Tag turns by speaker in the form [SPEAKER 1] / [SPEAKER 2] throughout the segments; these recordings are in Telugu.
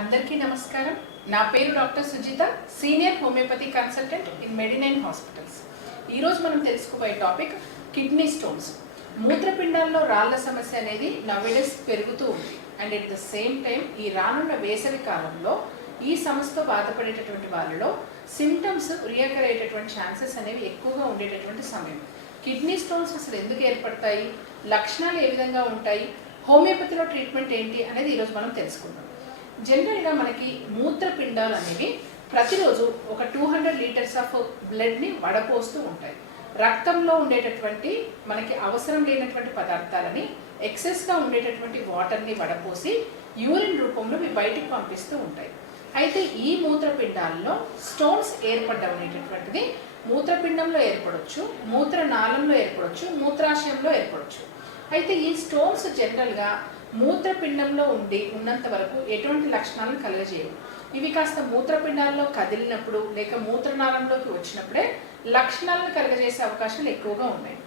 [SPEAKER 1] అందరికీ నమస్కారం. నా పేరు doctor Sujitha senior homoeopathy consultant in Medinine hospitals. ఈరోజు మనం తెలుసుకోబోయే టాపిక్ కిడ్నీ స్టోన్స్. మూత్రపిండాల్లో రాళ్ళ సమస్య అనేది నవేడస్ పెరుగుతూ ఉంది. And at the same time ఈ రానున్న వేసవి కాలంలో ఈ సమస్యతో బాధపడేటటువంటి వాళ్ళలో సిమ్టమ్స్ రియకర్ అయ్యేటటువంటి ఛాన్సెస్ అనేవి ఎక్కువగా ఉండేటటువంటి సమయం. కిడ్నీ స్టోన్స్ అసలు ఎందుకు ఏర్పడతాయి? లక్షణాలు ఏ విధంగా ఉంటాయి? హోమియోపతిలో ట్రీట్మెంట్ ఏంటి? అనేది ఈరోజు మనం తెలుసుకుందాం. జనరల్గా మనకి మూత్రపిండాలు అనేవి ప్రతిరోజు ఒక టూ హండ్రెడ్ లీటర్స్ ఆఫ్ బ్లడ్ని వడపోస్తూ ఉంటాయి. రక్తంలో ఉండేటటువంటి మనకి అవసరం లేనటువంటి పదార్థాలని ఎక్సెస్గా ఉండేటటువంటి వాటర్ని వడపోసి యూరిన్ రూపంలో మీ బయటికి పంపిస్తూ ఉంటాయి. అయితే ఈ మూత్రపిండాల్లో స్టోన్స్ ఏర్పడడం అనేటటువంటిది మూత్రపిండంలో ఏర్పడవచ్చు మూత్రనాళంలో ఏర్పడవచ్చు మూత్రాశయంలో ఏర్పడవచ్చు అయితే ఈ స్టోన్స్ జనరల్గా మూత్రపిండంలో ఉండి ఉన్నంత వరకు ఎటువంటి లక్షణాలను కలుగజేయవు. ఇవి కాస్త మూత్రపిండాల్లో కదిలినప్పుడు లేక మూత్రనాళంలోకి వచ్చినప్పుడే లక్షణాలను కలుగజేసే అవకాశాలు ఎక్కువగా ఉన్నాయి.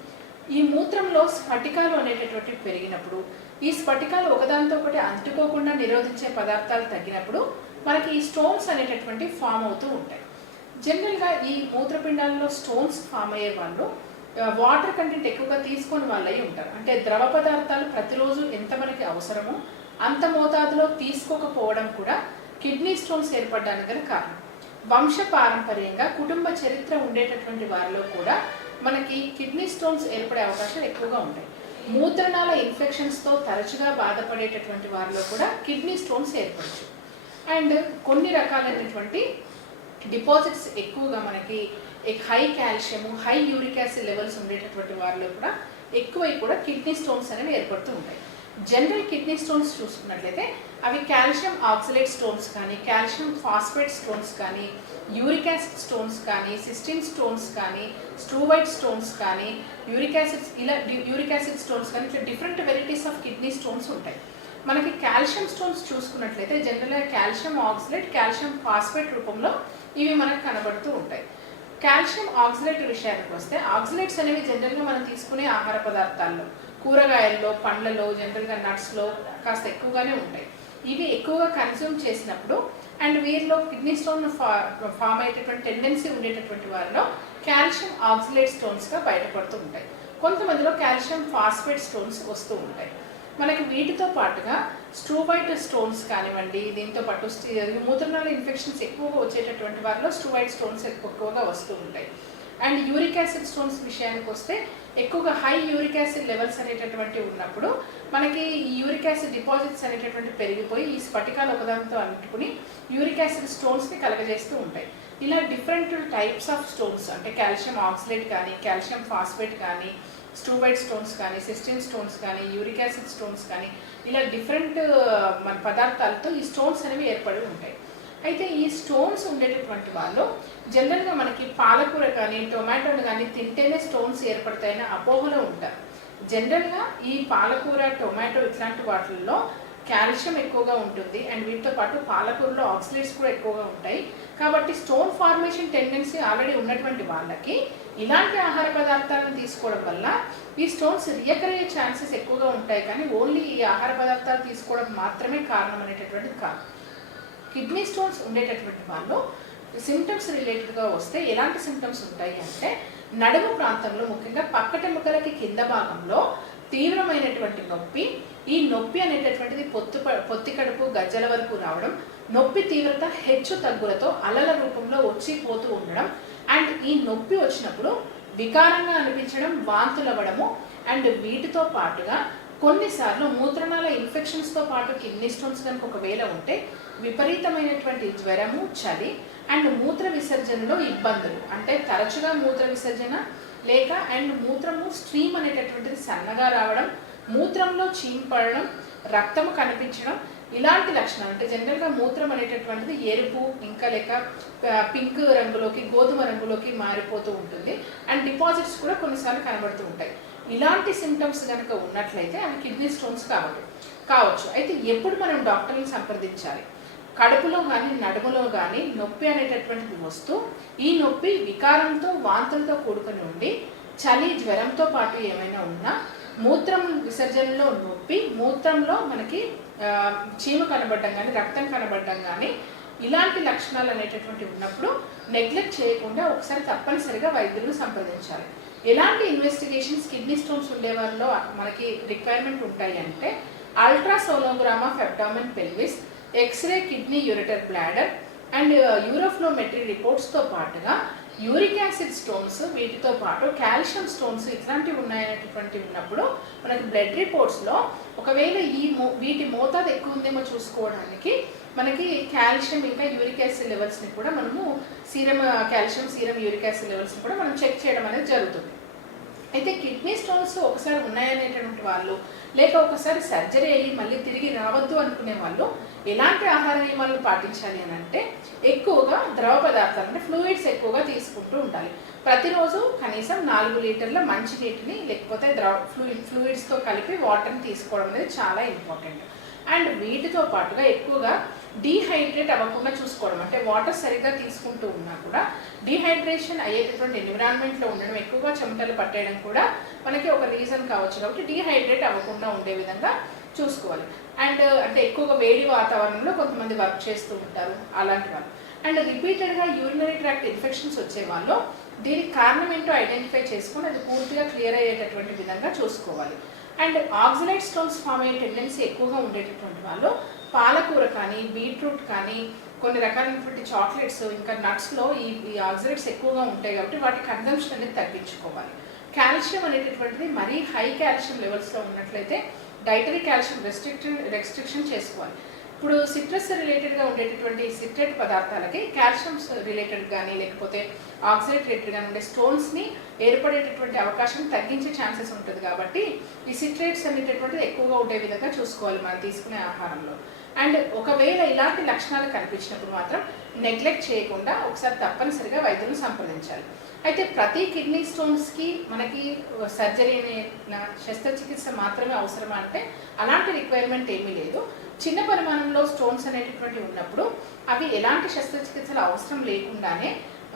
[SPEAKER 1] ఈ మూత్రంలో స్ఫటికాలు అనేటటువంటి పెరిగినప్పుడు ఈ స్ఫటికాలు ఒకదానితో ఒకటి అంటుకోకుండా నిరోధించే పదార్థాలు తగ్గినప్పుడు మనకి ఈ స్టోన్స్ అనేటటువంటి ఫామ్ అవుతూ ఉంటాయి. జనరల్గా ఈ మూత్రపిండాలలో స్టోన్స్ ఫామ్ అయ్యే వాళ్ళు వాటర్ కంటెంట్ ఎక్కువగా తీసుకొని వాళ్ళు అయి ఉంటారు. అంటే ద్రవ పదార్థాలు ప్రతిరోజు ఎంత మనకి అవసరమో అంత మోతాదులో తీసుకోకపోవడం కూడా కిడ్నీ స్టోన్స్ ఏర్పడడానికి గల కారణం. వంశ పారంపర్యంగా కుటుంబ చరిత్ర ఉండేటటువంటి వారిలో కూడా మనకి కిడ్నీ స్టోన్స్ ఏర్పడే అవకాశాలు ఎక్కువగా ఉంటాయి. మూత్రనాళ ఇన్ఫెక్షన్స్తో తరచుగా బాధపడేటటువంటి వారిలో కూడా కిడ్నీ స్టోన్స్ ఏర్పడచ్చు. అండ్ కొన్ని రకాలైనటువంటి డిపాజిట్స్ ఎక్కువగా మనకి high calcium high uric acid levels ఉండేటటువంటి వారిలో కూడా ఎక్కువై కూడా కిడ్నీ స్టోన్స్ అనేవి ఏర్పడుతూ ఉంటాయి. జనరల్ కిడ్నీ స్టోన్స్ చూసుకున్నట్లయితే అవి కాల్షియం ఆక్సిలేట్ స్టోన్స్ కానీ కాల్షియం ఫాస్ఫేట్ స్టోన్స్ కానీ యూరిక్ యాసిడ్ స్టోన్స్ కానీ సిస్టిన్ స్టోన్స్ కానీ స్ట్రూవైట్ స్టోన్స్ కానీ యూరిక్ యాసిడ్స్ ఇలా యూరిక్ యాసిడ్ స్టోన్స్ కానీ ఇట్లా different varieties of kidney stones ఉంటాయి. మనకి కాల్షియం స్టోన్స్ చూసుకున్నట్లయితే జనరల్గా కాల్షియం ఆక్సిలేట్ కాల్షియం ఫాస్ఫేట్ రూపంలో ఇవి మనకు కనబడుతూ ఉంటాయి. కాల్షియం ఆక్సిలేట్ విషయానికి వస్తే ఆక్సిలేట్స్ అనేవి జనరల్గా మనం తీసుకునే ఆహార పదార్థాల్లో కూరగాయల్లో పండ్లలో జనరల్గా నట్స్లో కాస్త ఎక్కువగానే ఉంటాయి. ఇవి ఎక్కువగా కన్స్యూమ్ చేసినప్పుడు అండ్ వీరిలో కిడ్నీ స్టోన్ ఫా ఫామ్ అయ్యేటటువంటి టెండెన్సీ ఉండేటటువంటి వారిలో కాల్షియం ఆక్సిలేట్ స్టోన్స్గా బయటపడుతూ ఉంటాయి. కొంతమందిలో కాల్షియం ఫాస్ఫేట్ స్టోన్స్ వస్తూ ఉంటాయి. మనకి వీటితో పాటుగా స్ట్రూవైట్ స్టోన్స్ కానివ్వండి దీంతో పాటు మూత్రనాళ ఇన్ఫెక్షన్స్ ఎక్కువగా వచ్చేటటువంటి వారిలో స్ట్రూవైట్ స్టోన్స్ ఎక్కువగా వస్తూ ఉంటాయి. అండ్ యూరిక్ యాసిడ్ స్టోన్స్ విషయానికి వస్తే ఎక్కువగా హై యూరిక్ యాసిడ్ లెవెల్స్ అనేటటువంటి ఉన్నప్పుడు మనకి ఈ యూరిక్ యాసిడ్ డిపాజిట్స్ అనేటటువంటి పెరిగిపోయి ఈ స్ఫటికాలు ఒకదానితో అంటుకుని యూరిక్ యాసిడ్ స్టోన్స్ని కలగజేస్తూ ఉంటాయి. ఇలా డిఫరెంట్ టైప్స్ ఆఫ్ స్టోన్స్ అంటే కాల్షియం ఆక్సిలేట్ కానీ కాల్షియం ఫాస్ఫేట్ కానీ స్టూబైడ్ స్టోన్స్ కానీ సిస్టిన్ స్టోన్స్ కానీ యూరిక్ యాసిడ్ స్టోన్స్ కానీ ఇలా డిఫరెంట్ మన పదార్థాలతో ఈ స్టోన్స్ అనేవి ఏర్పడి ఉంటాయి. అయితే ఈ స్టోన్స్ ఉండేటటువంటి వాళ్ళు జనరల్గా మనకి పాలకూర కానీ టొమాటోలు కానీ తింటేనే స్టోన్స్ ఏర్పడతాయని అపోహలో ఉంటారు. జనరల్గా ఈ పాలకూర టొమాటో ఇట్లాంటి వాటిల్లో కాల్షియం ఎక్కువగా ఉంటుంది. అండ్ వీటితో పాటు పాలకూరలో ఆక్సిలేట్స్ కూడా ఎక్కువగా ఉంటాయి. కాబట్టి స్టోన్ ఫార్మేషన్ టెండెన్సీ ఆల్రెడీ ఉన్నటువంటి వాళ్ళకి ఇలాంటి ఆహార పదార్థాలను తీసుకోవడం వల్ల ఈ స్టోన్స్ రియకరే ఛాన్సెస్ ఎక్కువగా ఉంటాయి కానీ ఓన్లీ ఈ ఆహార పదార్థాలు తీసుకోవడం మాత్రమే కారణం అనేటటువంటిది కాదు. కిడ్నీ స్టోన్స్ ఉండేటటువంటి వాళ్ళు సిమ్టమ్స్ రిలేటెడ్గా వస్తే ఎలాంటి సిమ్టమ్స్ ఉంటాయి అంటే నడుము ప్రాంతంలో ముఖ్యంగా పక్కటెముకలకి కింద భాగంలో తీవ్రమైనటువంటి నొప్పి ఈ నొప్పి అనేటటువంటిది పొత్తు పొత్తి కడుపు గజ్జల వరకు రావడం నొప్పి తీవ్రత హెచ్చు తగ్గులతో అలల రూపంలో వచ్చి పోతూ ఉండడం అండ్ ఈ నొప్పి వచ్చినప్పుడు వికారంగా అనిపించడం వాంతులు అవ్వడము అండ్ వీటితో పాటుగా కొన్నిసార్లు మూత్రనాళ ఇన్ఫెక్షన్స్తో పాటు కిడ్నీ స్టోన్స్ కనుక ఒకవేళ ఉంటే విపరీతమైనటువంటి జ్వరము చలి అండ్ మూత్ర విసర్జనలో ఇబ్బందులు. అంటే తరచుగా మూత్ర విసర్జన లేక అండ్ మూత్రము స్ట్రీమ్ అనేటటువంటిది సన్నగా రావడం మూత్రంలో చీంపడడం రక్తము కనిపించడం ఇలాంటి లక్షణాలు అంటే జనరల్గా మూత్రం అనేటటువంటిది ఎరుపు ఇంకా లేక పింక్ రంగులోకి గోధుమ రంగులోకి మారిపోతూ ఉంటుంది. అండ్ డిపాజిట్స్ కూడా కొన్నిసార్లు కనబడుతూ ఉంటాయి. ఇలాంటి సిమ్టమ్స్ కనుక ఉన్నట్లయితే అవి కిడ్నీ స్టోన్స్ కావాలి కావచ్చు. అయితే ఎప్పుడు మనం డాక్టర్ని సంప్రదించాలి? కడుపులో కానీ నడుములో కానీ నొప్పి అనేటటువంటిది వస్తూ ఈ నొప్పి వికారంతో వాంతులతో కూడుకొని ఉండి చలి జ్వరంతో పాటు ఏమైనా ఉన్నా మూత్రం విసర్జనలో నొప్పి మూత్రంలో మనకి చీమ కనబడడం కానీ రక్తం కనబడడం కానీ ఇలాంటి లక్షణాలు అనేటటువంటి ఉన్నప్పుడు నెగ్లెక్ట్ చేయకుండా ఒకసారి తప్పనిసరిగా వైద్యులను సంప్రదించాలి. ఎలాంటి ఇన్వెస్టిగేషన్స్ కిడ్నీ స్టోన్స్ ఉండే వాళ్ళలో మనకి రిక్వైర్మెంట్ ఉంటాయి అంటే ultrasonogram of abdomen pelvis X-ray kidney ureter bladder and uroflowmetry రిపోర్ట్స్తో పాటుగా యూరిక్ యాసిడ్ స్టోన్స్ వీటితో పాటు కాల్షియం స్టోన్స్ ఇట్లాంటివి ఉన్నాయనేటటువంటి ఉన్నప్పుడు మనకి బ్లడ్ రిపోర్ట్స్లో ఒకవేళ ఈ మో వీటి మోతాదు ఎక్కువ ఉందేమో చూసుకోవడానికి మనకి కాల్షియం ఇంకా యూరిక్ యాసిడ్ లెవెల్స్ని కూడా మనము serum calcium serum uric acid లెవెల్స్ని కూడా మనం చెక్ చేయడం అనేది జరుగుతుంది. అయితే కిడ్నీ స్టోన్స్ ఒకసారి ఉన్నాయనేటటువంటి వాళ్ళు లేక ఒకసారి సర్జరీ అయ్యి మళ్ళీ తిరిగి రావద్దు అనుకునే వాళ్ళు ఎలాంటి ఆహార నియమాలను పాటించాలి అని అంటే ఎక్కువగా ద్రవ పదార్థాలు అంటే ఫ్లూయిడ్స్ ఎక్కువగా తీసుకుంటూ ఉండాలి. ప్రతిరోజు కనీసం నాలుగు లీటర్ల మంచి నీటిని లేకపోతే ద్రవ ఫ్లూయిడ్ ఫ్లూయిడ్స్తో కలిపి వాటర్ని తీసుకోవడం అనేది చాలా ఇంపార్టెంట్. అండ్ వీటితో పాటుగా ఎక్కువగా డీహైడ్రేట్ అవ్వకుండా చూసుకోవడం. అంటే వాటర్ సరిగ్గా తీసుకుంటూ ఉన్నా కూడా డీహైడ్రేషన్ అయ్యేటటువంటి ఎన్విరాన్మెంట్లో ఉండడం ఎక్కువగా చెమటలు పట్టేయడం కూడా మనకి ఒక రీజన్ కావచ్చు. కాబట్టి డీహైడ్రేట్ అవ్వకుండా ఉండే విధంగా చూసుకోవాలి. అండ్ అంటే ఎక్కువగా వేడి వాతావరణంలో కొంతమంది వర్క్ చేస్తూ ఉంటారు అలాంటి వాళ్ళు. అండ్ రిపీటెడ్గా యూరినరీ ట్రాక్ట్ ఇన్ఫెక్షన్స్ వచ్చే వాళ్ళు దీనికి కారణం ఏంటో ఐడెంటిఫై చేసుకొని అది పూర్తిగా క్లియర్ అయ్యేటటువంటి విధంగా చూసుకోవాలి. అండ్ ఆక్సిలైట్ స్టోన్స్ ఫామ్ అయ్యే టెండెన్సీ ఎక్కువగా ఉండేటటువంటి వాళ్ళు పాలకూర కానీ బీట్రూట్ కానీ కొన్ని రకాలైనటువంటి చాక్లెట్స్ ఇంకా నట్స్లో ఈ ఈ ఆక్సిడెంట్స్ ఎక్కువగా ఉంటాయి కాబట్టి వాటి కన్జంప్షన్ అనేది తగ్గించుకోవాలి. కాల్షియం అనేటటువంటిది మరీ హై కాల్షియం లెవెల్స్లో ఉన్నట్లయితే డైటరీ కాల్షియం రెస్ట్రిక్షన్ రెస్ట్రిక్షన్ చేసుకోవాలి. ఇప్పుడు సిట్రస్ రిలేటెడ్గా ఉండేటటువంటి సిట్రేట్ పదార్థాలకి కాల్షియం రిలేటెడ్ కానీ లేకపోతే ఆక్సిడేట్ రిలేటెడ్ కానీ ఉండే స్టోన్స్ని ఏర్పడేటటువంటి అవకాశం తగ్గించే ఛాన్సెస్ ఉంటుంది కాబట్టి ఈ సిట్రేట్స్ అనేటటువంటిది ఎక్కువగా ఉండే విధంగా చూసుకోవాలి మనం తీసుకునే ఆహారంలో. అండ్ ఒకవేళ ఇలాంటి లక్షణాలు కనిపించినప్పుడు మాత్రం నెగ్లెక్ట్ చేయకుండా ఒకసారి తప్పనిసరిగా వైద్యులను సంప్రదించాలి. అయితే ప్రతి కిడ్నీ స్టోన్స్కి మనకి సర్జరీ అనే శస్త్రచికిత్స మాత్రమే అవసరమా అంటే అలాంటి రిక్వైర్మెంట్ ఏమీ లేదు. చిన్న పరిమాణంలో స్టోన్స్ అనేటటువంటి ఉన్నప్పుడు అవి ఎలాంటి శస్త్రచికిత్సలు అవసరం లేకుండానే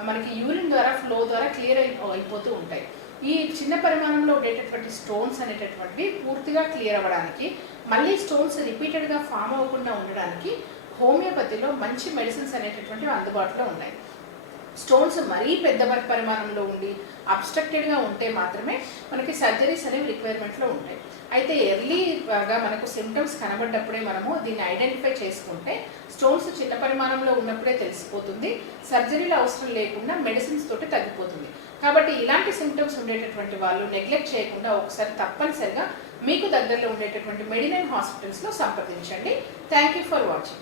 [SPEAKER 1] మనకి యూరిన్ ద్వారా ఫ్లో ద్వారా క్లియర్ అయి అయిపోతూ ఉంటాయి. ఈ చిన్న పరిమాణంలో ఉండేటటువంటి స్టోన్స్ అనేటటువంటివి పూర్తిగా క్లియర్ అవ్వడానికి మళ్ళీ స్టోన్స్ రిపీటెడ్గా ఫామ్ అవ్వకుండా ఉండడానికి హోమియోపతిలో మంచి మెడిసిన్స్ అనేటటువంటివి అందుబాటులో ఉన్నాయి. స్టోన్స్ మరీ పెద్ద పరిమాణంలో ఉండి అబ్స్ట్రక్టెడ్గా ఉంటే మాత్రమే మనకి సర్జరీస్ అనేవి రిక్వైర్మెంట్లో ఉంటాయి. అయితే ఎర్లీగా మనకు సిమ్టమ్స్ కనబడ్డప్పుడే మనము దీన్ని ఐడెంటిఫై చేసుకుంటే స్టోన్స్ చిన్న పరిమాణంలో ఉన్నప్పుడే తెలిసిపోతుంది. సర్జరీలు అవసరం లేకుండా మెడిసిన్స్ తోటి తగ్గిపోతుంది. కాబట్టి ఇలాంటి సిమ్టమ్స్ ఉండేటటువంటి వాళ్ళు నెగ్లెక్ట్ చేయకుండా ఒకసారి తప్పనిసరిగా మీకు దగ్గరలో ఉండేటటువంటి మెడినైన్ హాస్పిటల్స్లో సంప్రదించండి. Thank you for watching